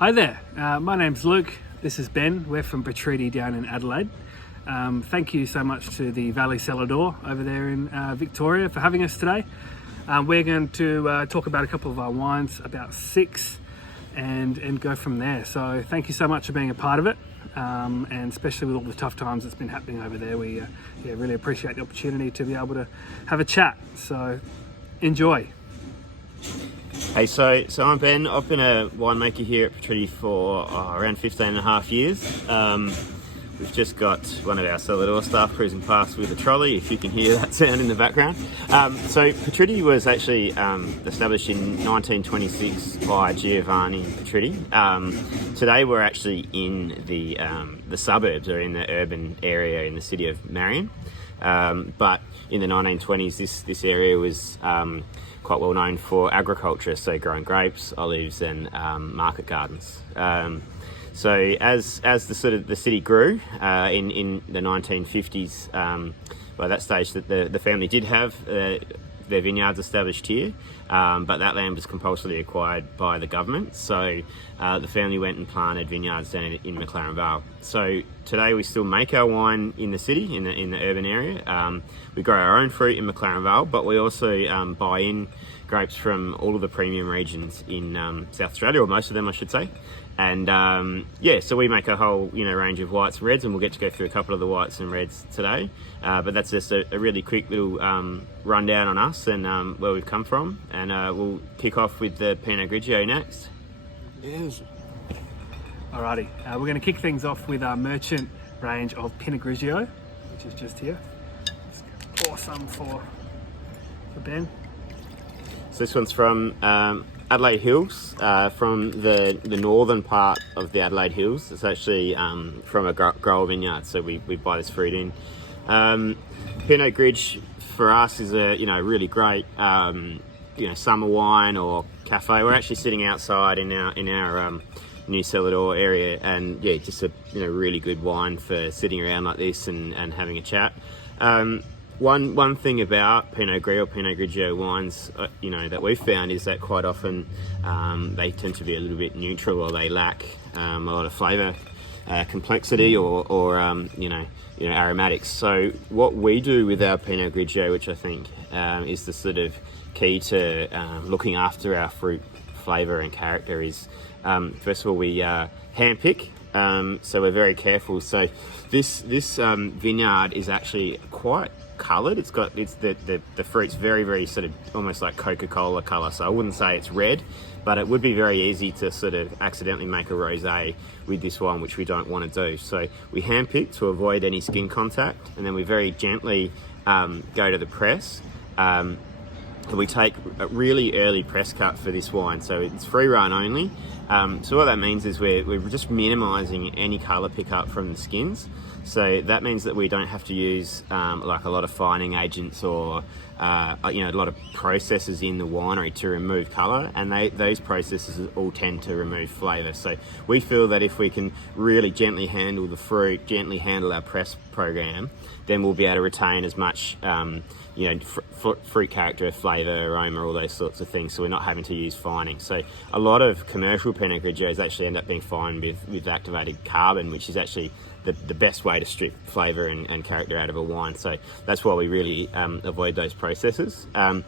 Hi there, my name's Luke, this is Ben, we're from Patritti down in Adelaide. Thank you so much to the Valley Cellar over there in Victoria for having us today. We're going to talk about a couple of our wines, about 6, and go from there. So thank you so much for being a part of it, and especially with all the tough times that's been happening over there. We really appreciate the opportunity to be able to have a chat, so enjoy. Hey, so I'm Ben. I've been a winemaker here at Patritti for around 15 and a half years. We've just got one of our Cellar staff cruising past with a trolley, if you can hear that sound in the background. So Patritti was actually established in 1926 by Giovanni Patritti. Today we're actually in the suburbs, or in the urban area in the city of Marion. But in the 1920s, this area was quite well known for agriculture, so growing grapes, olives, and market gardens. So as the city grew in the 1950s, by that stage that the family did have their vineyards established here, but that land was compulsorily acquired by the government. So the family went and planted vineyards down in McLaren Vale. So today we still make our wine in the city, in the urban area. We grow our own fruit in McLaren Vale, but we also buy in grapes from all of the premium regions in South Australia, or most of them I should say. And so we make a whole range of whites and reds, and we'll get to go through a couple of the whites and reds today. But that's just a really quick little rundown on us and where we've come from. And we'll kick off with the Pinot Grigio next. Yes. Alrighty, we're going to kick things off with our merchant range of Pinot Grigio, which is just here. Just pour some for Ben. So this one's from Adelaide Hills, from the northern part of the Adelaide Hills. It's actually from a grower vineyard, so we buy this fruit in. Pinot Grigio for us is a really great summer wine or cafe. We're actually sitting outside in our new Cellar area, and just a really good wine for sitting around like this and having a chat. One thing about Pinot Gris or Pinot Grigio wines, that we've found is that quite often they tend to be a little bit neutral, or they lack a lot of flavour, complexity, or aromatics. So what we do with our Pinot Grigio, which I think is the sort of key to looking after our fruit flavour and character, is first of all we hand pick. So we're very careful. So this vineyard is actually quite coloured. The fruit's very, very sort of almost like Coca-Cola colour. So I wouldn't say it's red, but it would be very easy to sort of accidentally make a rosé with this one, which we don't want to do. So we handpick to avoid any skin contact, and then we very gently go to the press. We take a really early press cut for this wine, so it's free run only. So what that means is we're just minimising any colour pickup from the skins. So that means that we don't have to use like a lot of fining agents or a lot of processes in the winery to remove colour, and those processes all tend to remove flavour. So we feel that if we can really gently handle the fruit, gently handle our press program, then we'll be able to retain as much fruit character, flavour, aroma, all those sorts of things, so we're not having to use fining. So a lot of commercial Pinot Grigios actually end up being fined with activated carbon, which is actually the best way to strip flavour and character out of a wine. So that's why we really avoid those processes. And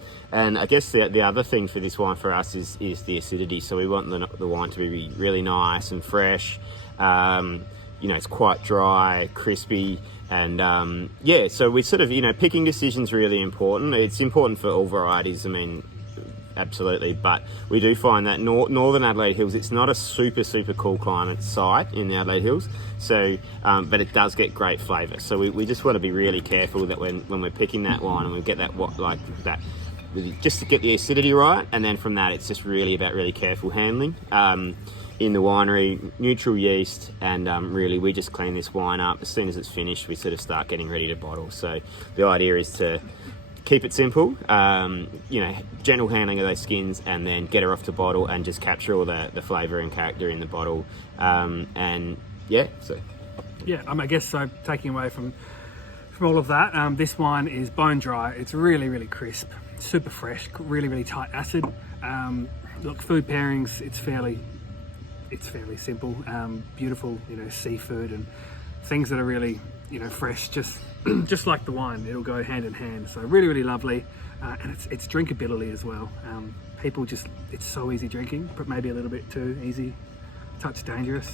I guess the other thing for this wine for us is the acidity. So we want the wine to be really nice and fresh. It's quite dry, crispy. And so we sort of, picking decisions really important. It's important for all varieties, absolutely. But we do find that northern Adelaide Hills, it's not a super, super cool climate site in the Adelaide Hills. So, but it does get great flavour. So we just want to be really careful that when we're picking that wine and we get that, just to get the acidity right. And then from that, it's just really about really careful handling. In the winery, neutral yeast, and really we just clean this wine up. As soon as it's finished, we sort of start getting ready to bottle. So the idea is to keep it simple, gentle handling of those skins, and then get her off to bottle and just capture all the flavour and character in the bottle. I guess so. Taking away from all of that, this wine is bone dry. It's really, really crisp, super fresh, really, really tight acid. Look, food pairings, it's fairly it's fairly simple. Beautiful, seafood and things that are really, fresh, just just like the wine. It'll go hand in hand. So really, really lovely, and it's drinkability as well. It's so easy drinking, but maybe a little bit too easy, touch dangerous.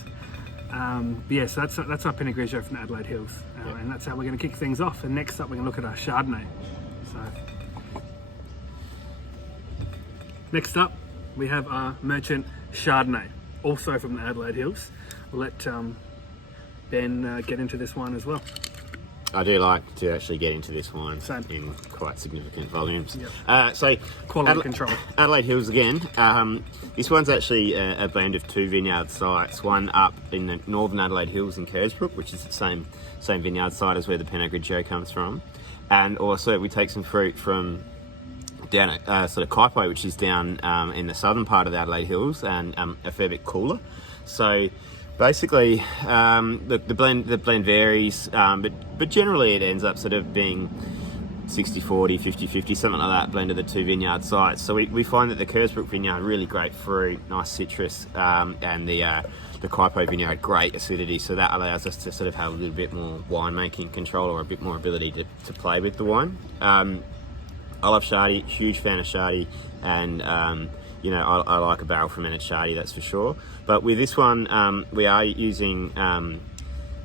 So that's our Pinot Grigio from the Adelaide Hills, and that's how we're going to kick things off. And next up, we're going to look at our Chardonnay. So next up, we have our Merchant Chardonnay, also from the Adelaide Hills. We'll let Ben get into this one as well. I do like to actually get into this wine Same. in quite significant volumes. Yep. So Quality control. Adelaide Hills again. This one's actually a blend of two vineyard sites. One up in the northern Adelaide Hills in Kersbrook, which is the same vineyard site as where the Pinot Grigio comes from, and also we take some fruit from down at sort of Kaipo, which is down in the southern part of the Adelaide Hills, and a fair bit cooler. So basically, the blend varies, but generally it ends up sort of being 60-40, 50-50, something like that, blend of the two vineyard sites. So we find that the Kersbrook vineyard, really great fruit, nice citrus, and the Kaipo vineyard, great acidity. So that allows us to sort of have a little bit more winemaking control, or a bit more ability to play with the wine. I love Shardy, huge fan of Shardy, and I like a barrel fermented Shardy, that's for sure. But with this one, we are using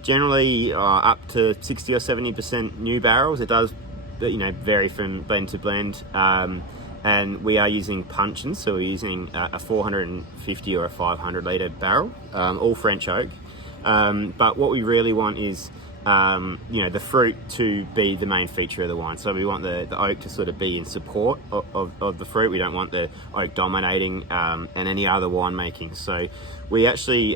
generally up to 60 or 70% new barrels. It does, vary from blend to blend, and we are using puncheons, so we're using a 450 or a 500 litre barrel, all French oak. But what we really want is the fruit to be the main feature of the wine. So we want the oak to sort of be in support of the fruit. We don't want the oak dominating and any other winemaking. So we actually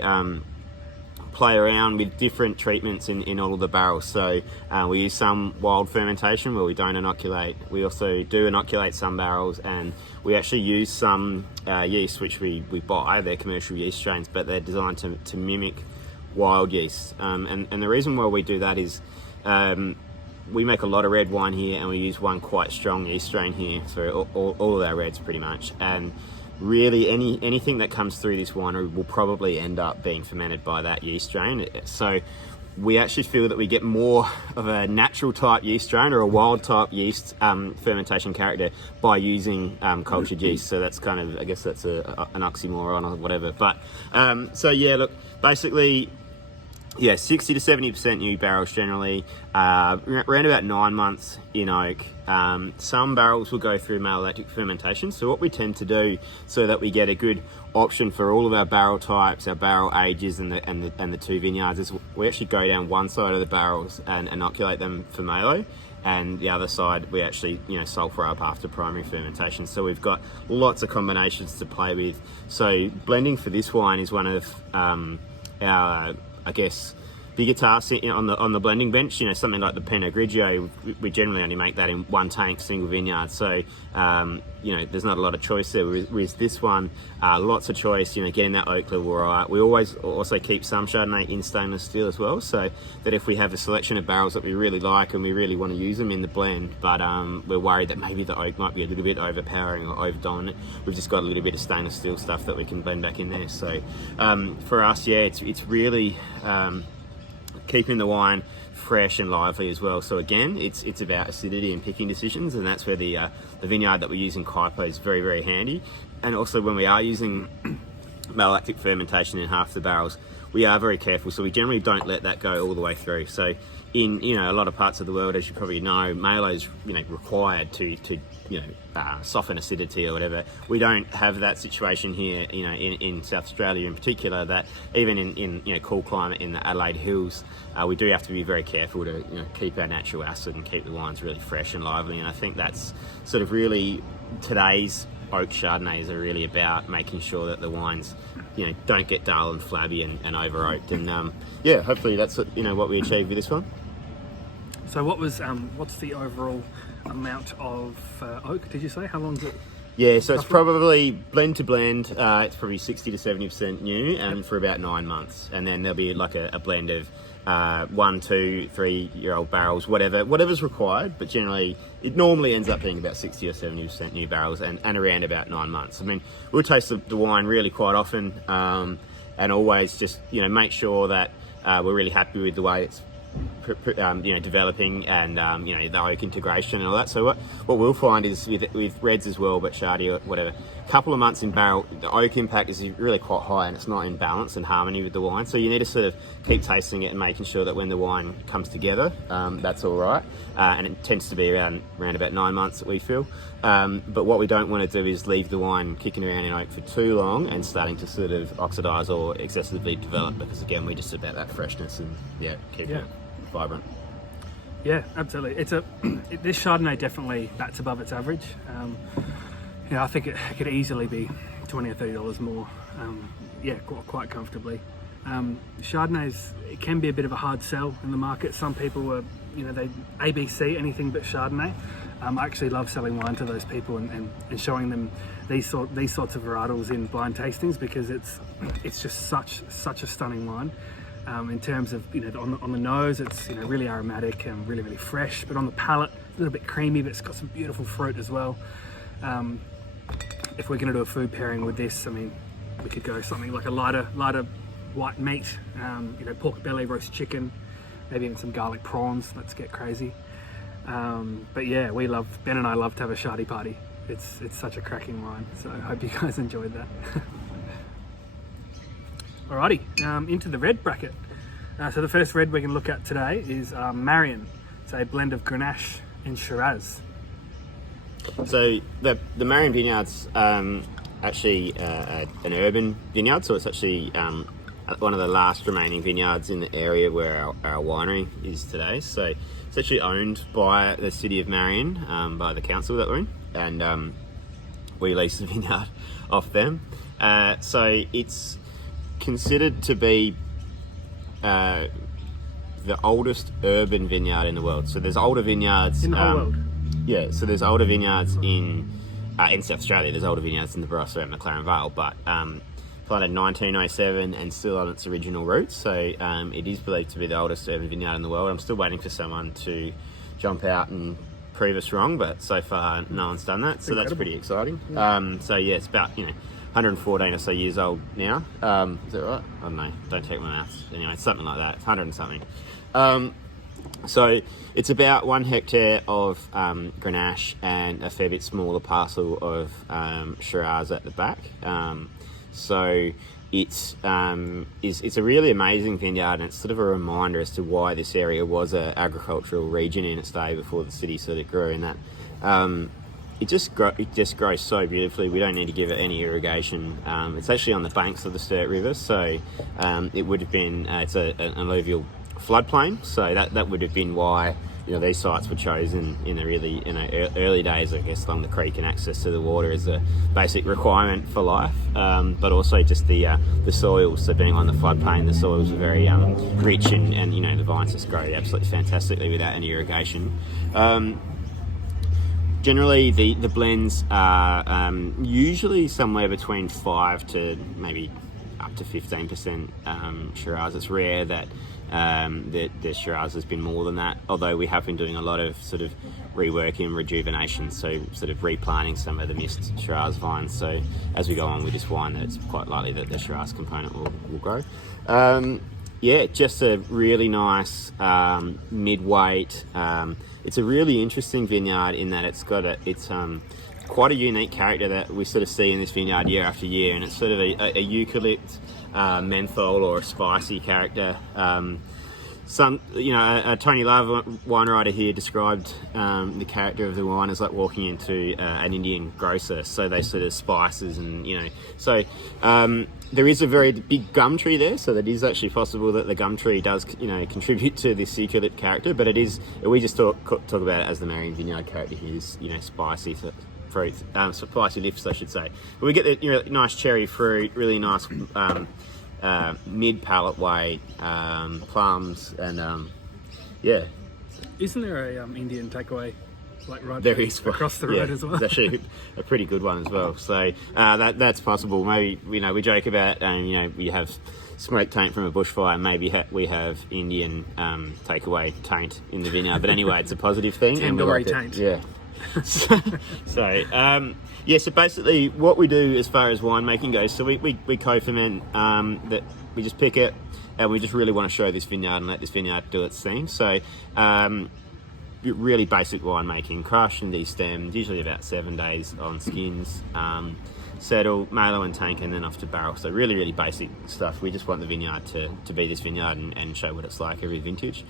play around with different treatments in all of the barrels. So we use some wild fermentation where we don't inoculate. We also do inoculate some barrels, and we actually use some yeast which we buy. They're commercial yeast strains, but they're designed to mimic wild yeast, and the reason why we do that is we make a lot of red wine here, and we use one quite strong yeast strain here for all of our reds pretty much. And really anything that comes through this winery will probably end up being fermented by that yeast strain. So we actually feel that we get more of a natural type yeast strain, or a wild type yeast fermentation character, by using cultured yeast. So that's kind of, I guess that's an oxymoron or whatever. But so yeah, look, basically, 60 to 70% new barrels generally, around about 9 months in oak. Some barrels will go through malolactic fermentation. So what we tend to do, so that we get a good option for all of our barrel types, our barrel ages, and the two vineyards, is we actually go down one side of the barrels and inoculate them for malo, and the other side we actually sulphur up after primary fermentation. So we've got lots of combinations to play with. So blending for this wine is one of our, I guess, bigger tasks on the blending bench. Something like the Pinot Grigio, we generally only make that in one tank, single vineyard. So there's not a lot of choice there. With this one, lots of choice. Getting that oak level right. We always also keep some Chardonnay in stainless steel as well, so that if we have a selection of barrels that we really like and we really want to use them in the blend, but we're worried that maybe the oak might be a little bit overpowering or over dominant, we've just got a little bit of stainless steel stuff that we can blend back in there. So for us, it's really keeping the wine fresh and lively as well. So again, it's about acidity and picking decisions, and that's where the vineyard that we use in Kaipo is very, very handy. And also when we are using malolactic fermentation in half the barrels, we are very careful. So we generally don't let that go all the way through. So in a lot of parts of the world, as you probably know, malo is required to soften acidity or whatever. We don't have that situation here, in South Australia in particular, that even in cool climate in the Adelaide Hills, we do have to be very careful to keep our natural acid and keep the wines really fresh and lively. And I think that's sort of really today's oak Chardonnays are really about making sure that the wines don't get dull and flabby and over oaked. And hopefully that's what we achieved with this one. So what's the overall amount of oak, did you say? How long is it? Yeah, so it's probably blend to blend, it's probably 60 to 70% new, and for about 9 months. And then there'll be like a blend of 1, 2, 3 year old barrels, whatever's required. But generally, it normally ends up being about 60 or 70% new barrels, and around about 9 months. I mean, we'll taste the wine really quite often. and always just make sure that we're really happy with the way it's developing, and the oak integration and all that. So what we'll find is with reds as well, but Shardy or whatever, a couple of months in barrel, the oak impact is really quite high, and it's not in balance and harmony with the wine. So you need to sort of keep tasting it and making sure that when the wine comes together, that's all right. And it tends to be around about 9 months that we feel. But what we don't want to do is leave the wine kicking around in oak for too long and starting to sort of oxidise or excessively develop, because again, we're just about that freshness and keep it vibrant. Yeah, absolutely. This Chardonnay definitely bats above its average. I think it could easily be $20 or $30 more. Quite comfortably. Chardonnays, it can be a bit of a hard sell in the market. Some people are, they ABC, anything but Chardonnay. I actually love selling wine to those people and showing them these sorts of varietals in blind tastings, because it's just such a stunning wine. In terms of, on the nose, it's really aromatic and really, really fresh, but on the palate, a little bit creamy, but it's got some beautiful fruit as well. If we're going to do a food pairing with this, I mean, we could go something like a lighter white meat, pork belly, roast chicken, maybe even some garlic prawns. Let's get crazy. But yeah, Ben and I love to have a Shardy party. It's such a cracking wine, so I hope you guys enjoyed that. Alrighty, into the red bracket. So the first red we're going to look at today is Marion. It's a blend of Grenache and Shiraz. So the Marion vineyard's actually an urban vineyard, so it's actually one of the last remaining vineyards in the area where our winery is today. So it's actually owned by the city of Marion, by the council that we're in, and we lease the vineyard off them. So it's considered to be the oldest urban vineyard in the world. So there's older vineyards in the whole world. Yeah, so there's older vineyards in South Australia. There's older vineyards in the Barossa and McLaren Vale, but planted 1907 and still on its original roots. So it is believed to be the oldest urban vineyard in the world. I'm still waiting for someone to jump out and prove us wrong, but so far no one's done that. So that's pretty exciting. It's about 114 or so years old now. Is that right? I don't know. Don't take my maths. Anyway, it's something like that. It's 100 and something. So it's about 1 hectare of Grenache and a fair bit smaller parcel of Shiraz at the back. So it's a really amazing vineyard, and it's sort of a reminder as to why this area was an agricultural region in its day before the city sort of grew. In that it just grows so beautifully. We don't need to give it any irrigation. It's actually on the banks of the Sturt River, so it would have been it's an alluvial floodplain. So that would have been why these sites were chosen in the really early days, I guess, along the creek, and access to the water is a basic requirement for life. But also just the soils. So being on the floodplain, the soils are very rich, and the vines just grow absolutely fantastically without any irrigation. Generally, the blends are usually somewhere between 5 to maybe up to 15% Shiraz. It's rare that the Shiraz has been more than that, although we have been doing a lot of sort of reworking and rejuvenation, so sort of replanting some of the missed Shiraz vines. So as we go on with this wine, that it's quite likely that the Shiraz component will grow. Just a really nice mid-weight. It's a really interesting vineyard in that it's quite a unique character that we sort of see in this vineyard year after year, and it's sort of a eucalypt, menthol, or a spicy character. Tony Love, wine writer here, described the character of the wine as like walking into an Indian grocer. So they sort of spices and there is a very big gum tree there, so that is actually possible that the gum tree does contribute to this eucalypt character. But we just talk about it as the Marion Vineyard character here is spicy fruit, spicy lips, I should say. But we get the nice cherry fruit, really nice mid palate weight, plums, and Isn't there a Indian takeaway right there is across the road as well? It's actually a pretty good one as well. So that's possible. Maybe we joke about we have smoke taint from a bushfire. Maybe we have Indian takeaway taint in the vineyard. But anyway, it's a positive thing. Tandoori taint. So basically what we do as far as winemaking goes, so we co-ferment, that we just pick it, and we just really want to show this vineyard and let this vineyard do its thing. So really basic winemaking: crush and destem, usually about 7 days on skins, settle, malo and tank, and then off to barrel. So really basic stuff. We just want the vineyard to be this vineyard and show what it's like every vintage.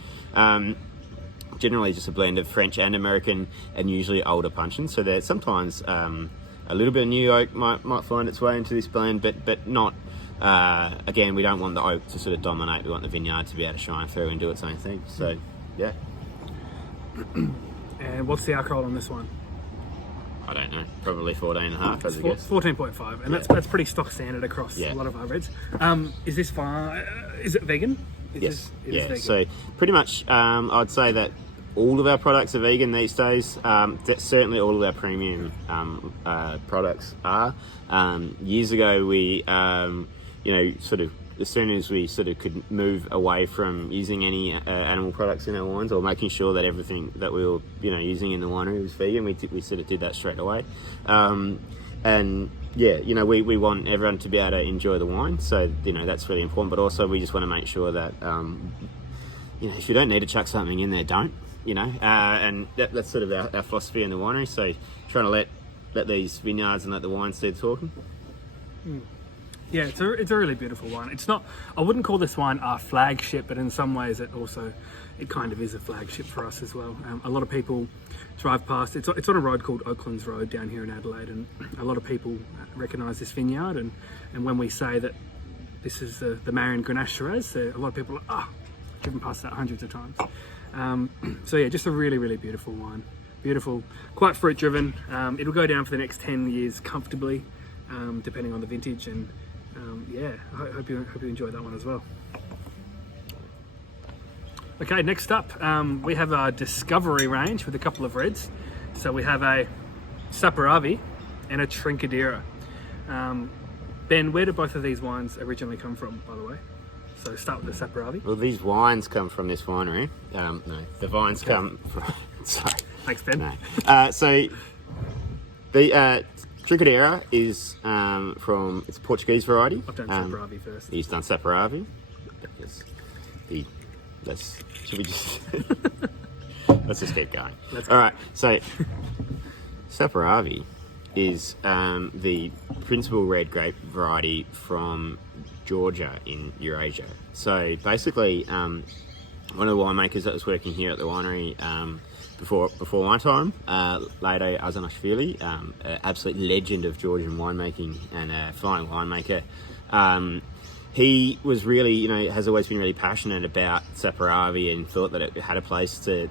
Generally just a blend of French and American, and usually older puncheons. So there's sometimes a little bit of new oak might find its way into this blend, but not. Again, we don't want the oak to sort of dominate. We want the vineyard to be able to shine through and do its own thing. So, yeah. And what's the alcohol on this one? I don't know. Probably 14.5, as I guess. 14.5, and that's pretty stock standard across Yeah. a lot of our reds. Is this far? Is it vegan? Yes. It is Yeah. vegan. So pretty much, I'd say that all of our products are vegan these days. Certainly, all of our premium products are. Years ago, we sort of, as soon as we sort of could move away from using any animal products in our wines, or making sure that everything that we were using in the winery was vegan, we sort of did that straight away. And yeah, we want everyone to be able to enjoy the wine, so that's really important. But also, we just want to make sure that if you don't need to chuck something in there, don't. And that's sort of our philosophy in the winery. So trying to let these vineyards and let the wines do the talking. Yeah, it's a really beautiful wine. It's not, I wouldn't call this wine our flagship, but in some ways it kind of is a flagship for us as well. A lot of people drive past. It's on a road called Oaklands Road down here in Adelaide, and a lot of people recognise this vineyard. And when we say that this is the Marion Grenache Shiraz, a lot of people are like, driven past that hundreds of times. So yeah, just a really beautiful wine. Beautiful, quite fruit driven. It'll go down for the next 10 years comfortably, depending on the vintage. And I hope you enjoy that one as well. Okay, next up, we have our Discovery range with a couple of reds. So we have a Saperavi and a Trincadera. Ben, where do both of these wines originally come from, by the way? So start with the Saperavi. Well, these wines come from this winery. No, the vines come from... Sorry. Thanks, Ben. No. So the Trincadera is it's a Portuguese variety. I've done Saperavi first. He's done Saperavi. Should we just... Let's just keep going. All right, so Saperavi is the principal red grape variety from Georgia in Eurasia. So basically, one of the winemakers that was working here at the winery before my time, Lado Azanashvili, an absolute legend of Georgian winemaking and a flying winemaker. He was really, has always been really passionate about Saperavi and thought that it had a place to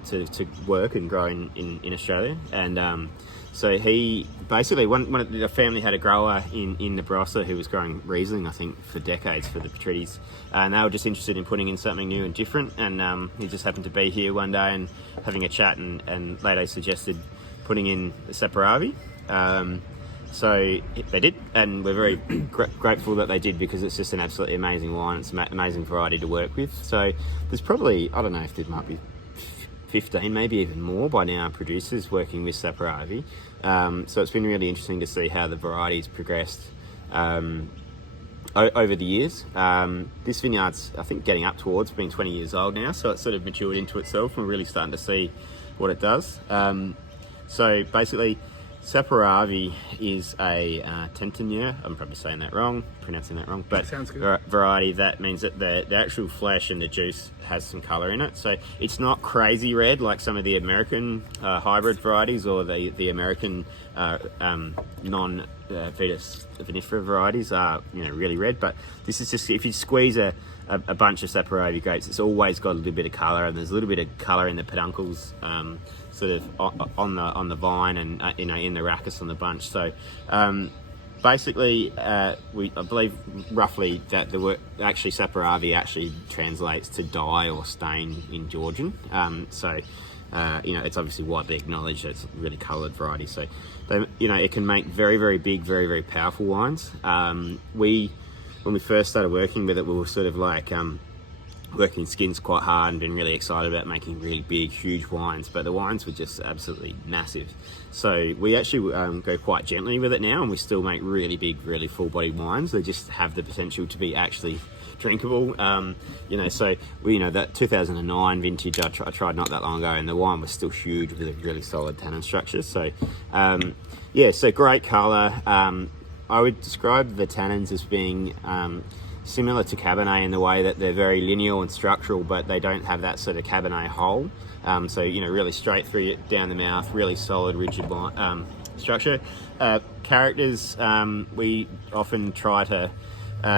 work and grow in Australia. And so he basically, the family had a grower in the Barossa who was growing Riesling, I think, for decades for the Patrittis. And they were just interested in putting in something new and different. And he just happened to be here one day and having a chat, and Lado suggested putting in the Saperavi. So they did, and we're very grateful that they did, because it's just an absolutely amazing wine. It's an amazing variety to work with. So there's probably, I don't know if there might be 15, maybe even more by now, producers working with Saperavi. So it's been really interesting to see how the variety's progressed over the years. This vineyard's, I think, getting up towards being 20 years old now, so it's sort of matured into itself, and we're really starting to see what it does. So basically, Saperavi is a Tentenier. I'm probably saying that wrong, pronouncing that wrong, but sounds good. Variety that means that the actual flesh and the juice has some colour in it. So it's not crazy red like some of the American hybrid varieties, or the American non-Vitis vinifera varieties are really red. But this is just, if you squeeze a bunch of Saperavi grapes, it's always got a little bit of colour, and there's a little bit of colour in the peduncles, sort of on the vine, and in the rachis on the bunch. So basically, I believe roughly that the word actually Saperavi actually translates to dye or stain in Georgian. So it's obviously widely acknowledged that it's a really coloured variety. So it can make very, very big, very, very powerful wines. When we first started working with it, we were sort of like, working skins quite hard and been really excited about making really big, huge wines, but the wines were just absolutely massive. So we actually go quite gently with it now, and we still make really big, really full-bodied wines. They just have the potential to be actually drinkable. So that 2009 vintage I tried not that long ago, and the wine was still huge with a really solid tannin structure. So so great colour. I would describe the tannins as being similar to Cabernet in the way that they're very lineal and structural, but they don't have that sort of Cabernet hole. Really straight through it, down the mouth, really solid, rigid structure. Characters, we often try to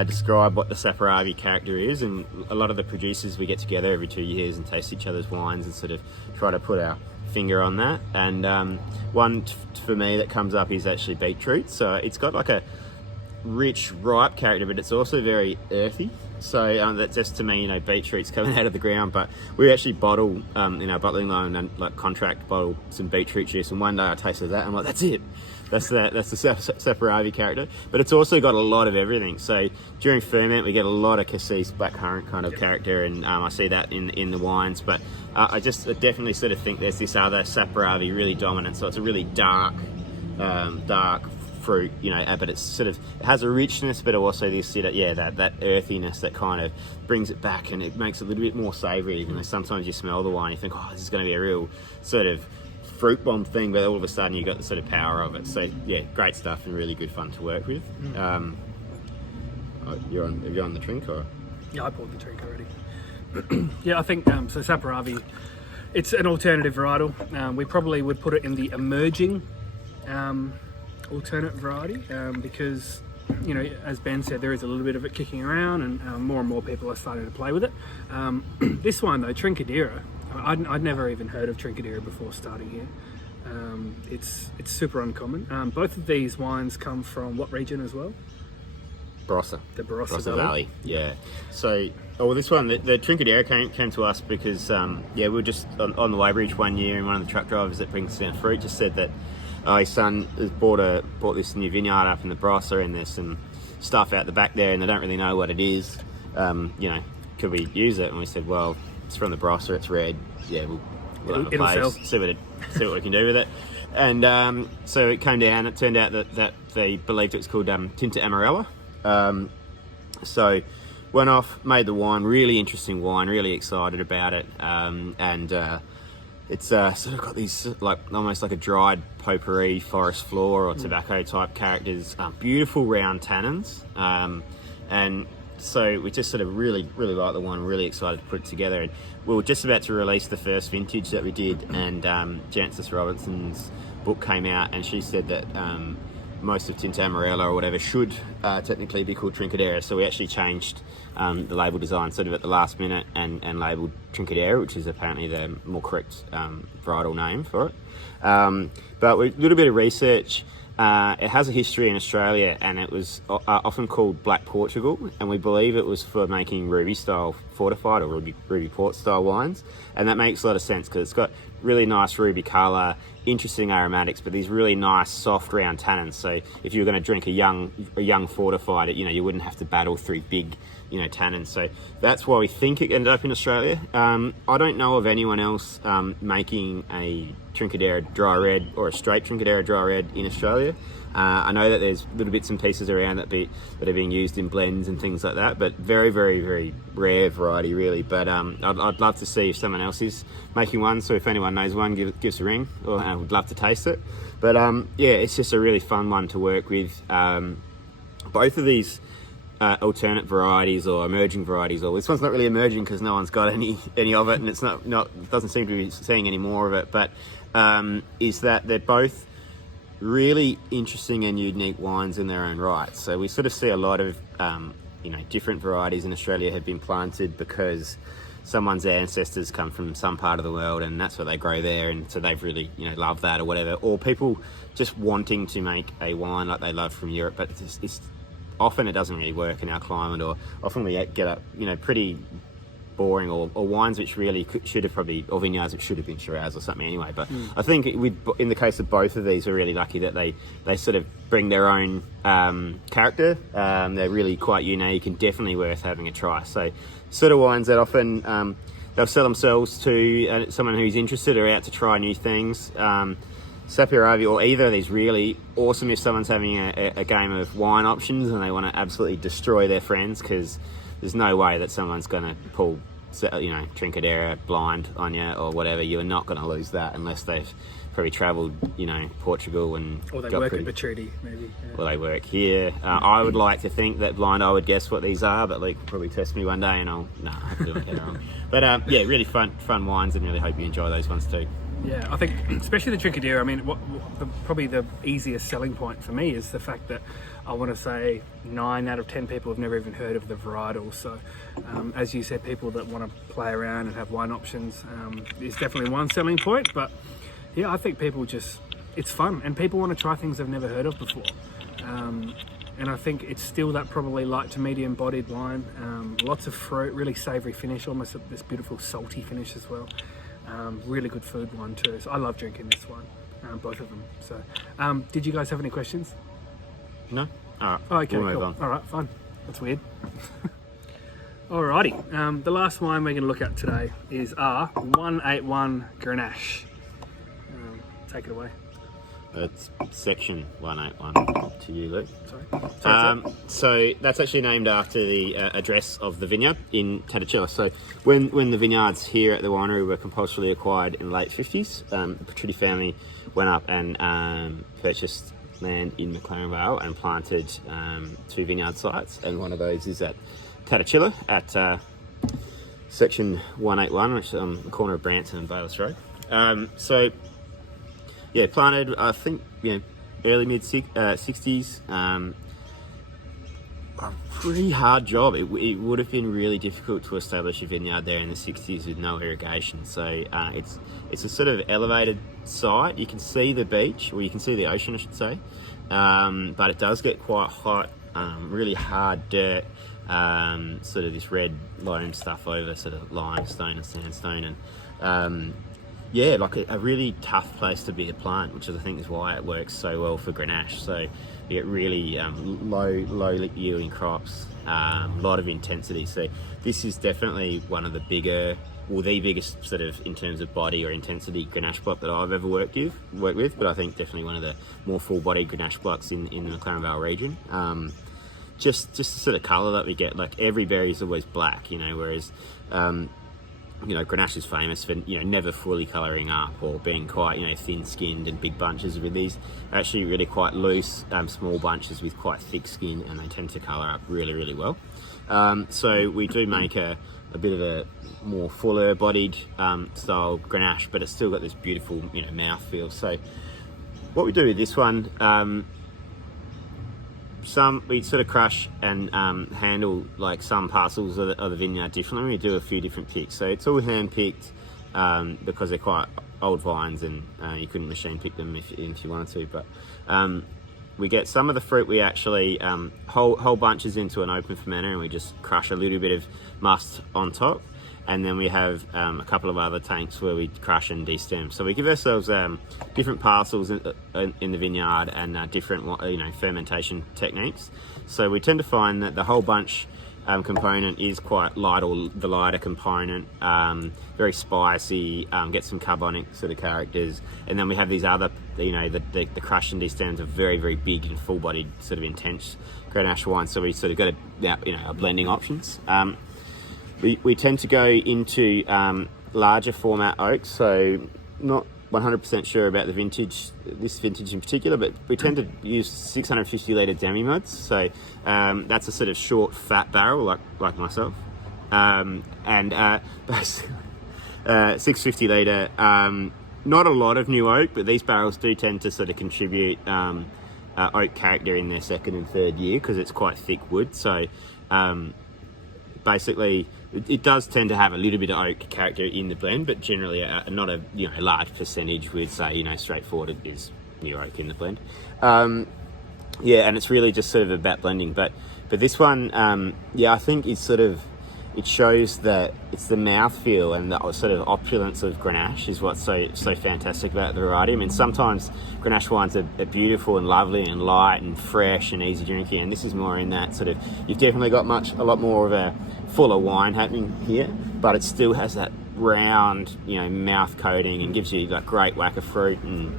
describe what the Saperavi character is, and a lot of the producers, we get together every 2 years and taste each other's wines and sort of try to put our finger on that. And one for me that comes up is actually beetroot. So it's got like a rich, ripe character, but it's also very earthy. So that's just, to me, beetroot's coming out of the ground. But we actually bottle in our bottling line and contract bottle some beetroot juice. And one day I tasted that, and I'm like, that's it. That's the Saperavi character. But it's also got a lot of everything. So during ferment, we get a lot of cassis, blackcurrant kind of character, and I see that in the wines. But I definitely sort of think there's this other Saperavi really dominant. So it's a really dark fruit, but it's sort of, it has a richness, but also this that earthiness that kind of brings it back, and it makes it a little bit more savoury. Sometimes you smell the wine, you think, oh, this is going to be a real sort of fruit bomb thing, but all of a sudden you got the sort of power of it. So yeah, great stuff and really good fun to work with. You're on the drink, or? Yeah, I poured the drink already. Yeah, I think so. Saperavi, it's an alternative varietal. We probably would put it in the emerging alternate variety because, as Ben said, there is a little bit of it kicking around, and more people are starting to play with it. This one though, Trincadera, I'd never even heard of Trincadera before starting here. It's super uncommon. Both of these wines come from what region as well? Barossa. The Barossa Valley. Yeah. So, this one, the Trincadera came to us because, we were just on the weighbridge one year, and one of the truck drivers that brings down fruit just said that his son has bought this new vineyard up in the Barossa, and there's some stuff out the back there, and they don't really know what it is. Could we use it? And we said, well, it's from the Barossa, it's red. Yeah, we'll have a place, see what we can do with it. And so it came down. It turned out that they believed it was called Tinta Amarella. So went off, made the wine, really interesting wine, really excited about it. It's sort of got these almost like a dried potpourri forest floor or tobacco type characters, beautiful round tannins. And so we just sort of really, really like the wine, really excited to put it together. And we were just about to release the first vintage that we did, and Jancis Robertson's book came out, and she said that most of Tinta Amarella or whatever should technically be called Trincadera. So we actually changed the label design sort of at the last minute and labelled Trincadera, which is apparently the more correct varietal name for it. But with a little bit of research, it has a history in Australia, and it was often called Black Portugal, and we believe it was for making ruby style fortified or ruby port style wines. And that makes a lot of sense because it's got really nice ruby colour, interesting aromatics, but these really nice soft round tannins. So if you were going to drink a young fortified, you wouldn't have to battle through big tannins. So that's why we think it ended up in Australia. I don't know of anyone else making a Trincadera dry red or a straight Trincadera dry red in Australia. I know that there's little bits and pieces around that are being used in blends and things like that, but very, very, very rare variety really. But I'd love to see if someone else is making one. So if anyone knows one, give us a ring, or I would love to taste it. But it's just a really fun one to work with. Both of these alternate varieties or emerging varieties, or this one's not really emerging because no one's got any of it, and it's not doesn't seem to be seeing any more of it. But is that they're both really interesting and unique wines in their own right. So we sort of see a lot of different varieties in Australia have been planted because someone's ancestors come from some part of the world and that's what they grow there, and so they've really loved that or whatever, or people just wanting to make a wine like they love from Europe, but it's often it doesn't really work in our climate, or often we get a pretty boring, or wines which really should have probably, or vineyards which should have been Shiraz or something anyway. But I think in the case of both of these, we're really lucky that they sort of bring their own character. They're really quite unique and definitely worth having a try. So sort of wines that often they'll sell themselves to someone who's interested or out to try new things. Saperavi or either of these really awesome if someone's having a game of wine options and they want to absolutely destroy their friends, because there's no way that someone's going to pull, Trincadeira blind on you or whatever. You're not going to lose that unless they've probably travelled, Portugal and or they work at Patritti, maybe. Yeah. Well, they work here. I would like to think that blind I would guess what these are, but Luke will probably test me one day and I'll do it wrong. But really fun wines, and really hope you enjoy those ones too. Yeah, I think especially the Trincadeira, I mean, probably the easiest selling point for me is the fact that I want to say 9 out of 10 people have never even heard of the varietal. So, as you said, people that want to play around and have wine options is definitely one selling point. But yeah, I think people it's fun, and people want to try things they've never heard of before. And I think it's still that probably light to medium bodied wine. Lots of fruit, really savoury finish, almost this beautiful salty finish as well. Really good food wine too. So I love drinking this one, both of them. So, did you guys have any questions? No? All right. Oh, okay, we'll move cool. on. All right, fine. That's weird. Alrighty. The last wine we're going to look at today is our 181 Grenache. Take it away. It's section 181 to you, Luke. Sorry. So that's actually named after the address of the vineyard in Patritti. So when the vineyards here at the winery were compulsorily acquired in the late 50s, the Patritti family went up and purchased land in McLaren Vale and planted 2 vineyard sites, and one of those is at Patritti at section 181, which is on the corner of Branson and Bayless Road. Planted, I think, early mid 60s. A pretty hard job. It would have been really difficult to establish a vineyard there in the 60s with no irrigation. So it's a sort of elevated site. You can see the beach, or you can see the ocean, I should say. But it does get quite hot, really hard dirt, sort of this red loam stuff over sort of limestone and sandstone, and a really tough place to be a plant, which I think is why it works so well for Grenache. So you get really low yielding crops, a lot of intensity. So this is definitely one of the the biggest sort of in terms of body or intensity Grenache block that I've ever worked with. But I think definitely one of the more full-bodied Grenache blocks in the McLaren Vale region. Just the sort of colour that we get, like every berry is always black, whereas Grenache is famous for never fully colouring up or being quite thin-skinned and big bunches. With these actually really quite loose, small bunches with quite thick skin, and they tend to colour up really, really well. So we do make a bit of a more fuller bodied style Grenache, but it's still got this beautiful mouth feel. So what we do with this one, we sort of crush and handle like some parcels of the vineyard differently. We do a few different picks, so it's all hand picked because they're quite old vines, and you couldn't machine pick them if you wanted to. But we get some of the fruit, we actually whole bunches into an open fermenter, and we just crush a little bit of must on top. And then we have a couple of other tanks where we crush and destem. So we give ourselves different parcels in the vineyard and different fermentation techniques. So we tend to find that the whole bunch component is quite light, or the lighter component, very spicy, get some carbonic sort of characters. And then we have these other, the crush and destems are very, very big and full-bodied, sort of intense Grenache wine. So we sort of got our blending options. We tend to go into larger format oaks, so not 100% sure about this vintage in particular, but we tend to use 650 litre demi-muds, so that's a sort of short, fat barrel like myself, and basically 650 litre, not a lot of new oak, but these barrels do tend to sort of contribute oak character in their second and third year because it's quite thick wood, so basically it does tend to have a little bit of oak character in the blend, but generally not a large percentage with say straightforward is new oak in the blend. And it's really just sort of about blending. But this one, I think it's sort of it shows that it's the mouthfeel and the sort of opulence of Grenache is what's so fantastic about the variety. I mean, sometimes Grenache wines are beautiful and lovely and light and fresh and easy drinking, and this is more in that sort of, you've definitely got a lot more of a fuller wine happening here, but it still has that round, mouth coating and gives you that great whack of fruit, and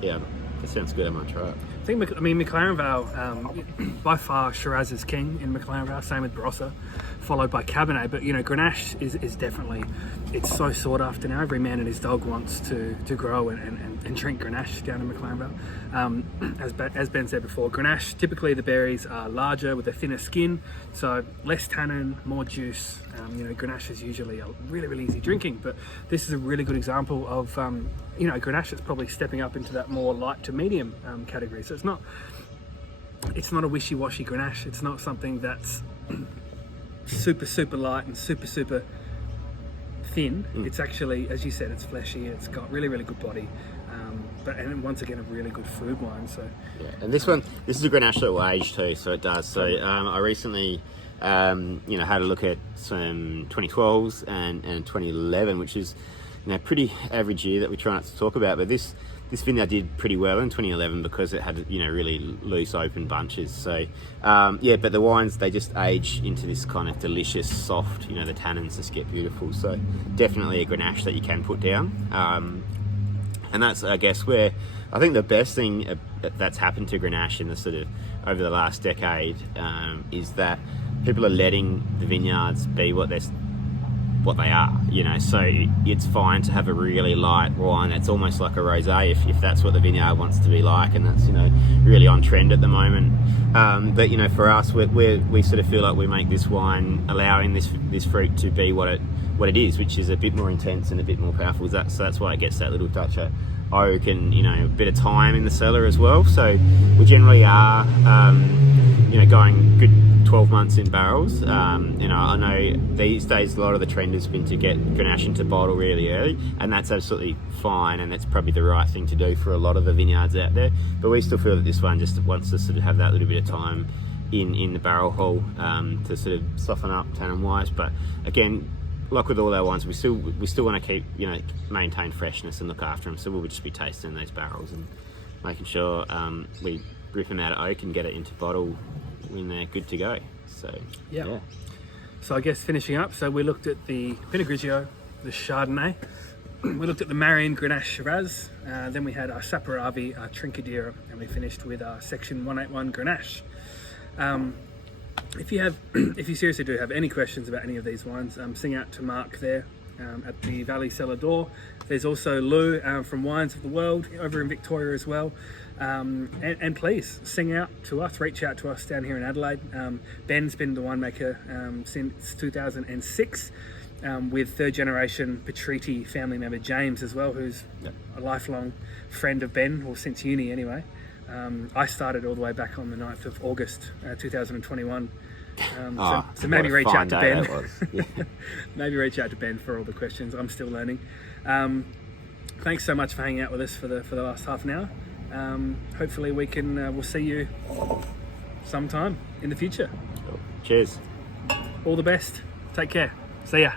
yeah, that sounds good. I might try it. I think, McLaren Vale, by far Shiraz is king in McLaren Vale, same with Barossa, followed by Cabernet. But Grenache is definitely, it's so sought after now. Every man and his dog wants to grow and drink Grenache down in McLaren Vale. As Ben said before, Grenache, typically the berries are larger with a thinner skin, so less tannin, more juice. Grenache is usually a really, really easy drinking, but this is a really good example of Grenache that's probably stepping up into that more light to medium category. So it's not a wishy-washy Grenache. It's not something that's super light and super thin. It's actually, as you said, it's fleshy. It's got really, really good body. And once again, a really good food wine. So yeah, and this is a Grenache that will age too, so it does. So I recently had a look at some 2012s and 2011, which is pretty average year that we try not to talk about, but this vineyard did pretty well in 2011 because it had really loose open bunches. So but the wines, they just age into this kind of delicious soft, the tannins just get beautiful. So definitely a Grenache that you can put down, and that's, I guess, where I think the best thing that's happened to Grenache in the sort of over the last decade is that people are letting the vineyards be what they are, so it's fine to have a really light wine. It's almost like a rosé if that's what the vineyard wants to be like, and that's really on trend at the moment. But for us, we sort of feel like we make this wine allowing this fruit to be what it is, which is a bit more intense and a bit more powerful. So that's why it gets that little touch of oak and a bit of time in the cellar as well. So we generally are going good 12 months in barrels. I know these days a lot of the trend has been to get Grenache into bottle really early, and that's absolutely fine, and that's probably the right thing to do for a lot of the vineyards out there. But we still feel that this one just wants to sort of have that little bit of time in the barrel hole to sort of soften up tannin wise. But again, like with all our wines, we still want to keep maintain freshness and look after them. So we'll just be tasting those barrels and making sure we rip them out of oak and get it into bottle when they're good to go. So yeah. So I guess finishing up, so we looked at the Pinot Grigio, the Chardonnay, we looked at the Marion Grenache Shiraz, then we had our Saperavi, our Trincadeira, and we finished with our Section 181 Grenache. If you seriously do have any questions about any of these wines, sing out to Mark there at the Valley Cellar door. There's also Lou from Wines of the World over in Victoria as well. And please sing out to us, reach out to us down here in Adelaide. Ben's been the winemaker since 2006 with third generation Patritti family member James as well, who's a lifelong friend of Ben, or since uni anyway. I started all the way back on the 9th of August 2021. So maybe reach out to Ben. Maybe reach out to Ben for all the questions. I'm still learning. Thanks so much for hanging out with us for the last half an hour. Hopefully we'll see you sometime in the future. Cheers. All the best. Take care. See ya.